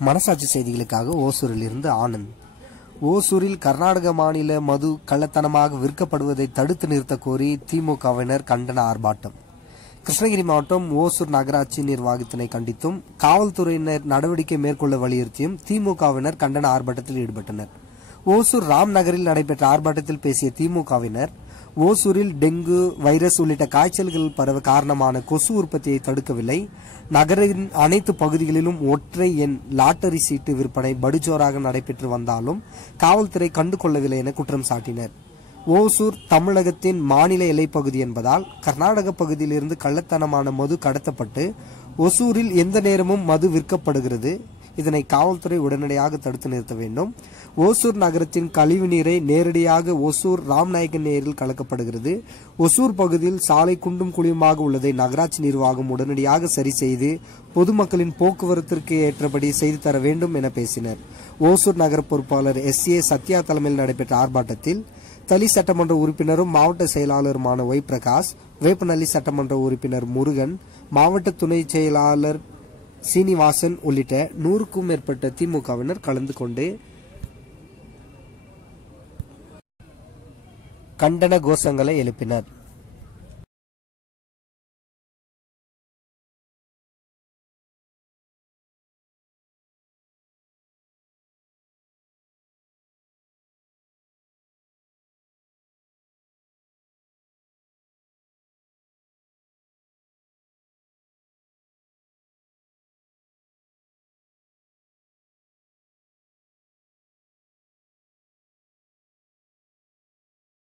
மனசாட்சி செய்திகளுக்காக ஓசூரில் இருந்து ஆனந்த். ஓசூரில் கர்நாடக மாநில மது கள்ளத்தனமாக விற்கப்படுவதை தடுத்து நிறுத்த கோரி திமுகவினர் கண்டன ஆர்ப்பாட்டம். கிருஷ்ணகிரி மாவட்டம் ஓசூர் நகராட்சி நிர்வாகத்தினை கண்டித்தும் காவல்துறையினர் நடவடிக்கை மேற்கொள்ள வலியுறுத்தியும் திமுகவினர் கண்டன ஆர்ப்பாட்டத்தில் ஈடுபட்டனர். ஓசூர் ராம் நகரில் நடைபெற்ற ஆர்ப்பாட்டத்தில் பேசிய திமுகவினர் ஓசூரில் டெங்கு வைரஸ் உள்ளிட்ட காய்ச்சல்கள் பரவ காரணமான கொசு உற்பத்தியை தடுக்கவில்லை. நகரின் அனைத்து பகுதிகளிலும் ஒற்றை எண் லாட்டரி சீட்டு விற்பனை படுஜோராக நடைபெற்று வந்தாலும் காவல்துறை கண்டு கொள்ளவில்லை என குற்றம் சாட்டினர். ஓசூர் தமிழகத்தின் மாநில எல்லைப்பகுதி என்பதால் கர்நாடக பகுதியிலிருந்து கள்ளத்தனமான மது கடத்தப்பட்டு ஒசூரில் எந்த நேரமும் மது விற்கப்படுகிறது. இதனை காவல்துறை உடனடியாக தடுத்து நிறுத்த வேண்டும். ஓசூர் நகரத்தின் கழிவு நீரை நேரடியாக ஒசூர் ராம்நாயக்கன் நேரில் கலக்கப்படுகிறது. ஒசூர் பகுதியில் சாலை குண்டும் குழியுமாக உள்ளதை நகராட்சி நிர்வாகம் உடனடியாக சரி செய்து பொதுமக்களின் போக்குவரத்திற்கு ஏற்றபடி செய்து தர வேண்டும் என பேசினர். ஓசூர் நகர பொறுப்பாளர் எஸ். ஏ. சத்யா தலைமையில் நடைபெற்ற ஆர்ப்பாட்டத்தில் தலி சட்டமன்ற உறுப்பினரும் மாவட்ட செயலாளருமான ஒய் பிரகாஷ் வேப்பநல்லி சட்டமன்ற உறுப்பினர் முருகன் மாவட்ட துணை செயலாளர் சீனிவாசன் உள்ளிட்ட நூறுக்கும் மேற்பட்ட திமுகவினர் கலந்து கொண்டு கண்டன கோஷங்களை எழுப்பினர்.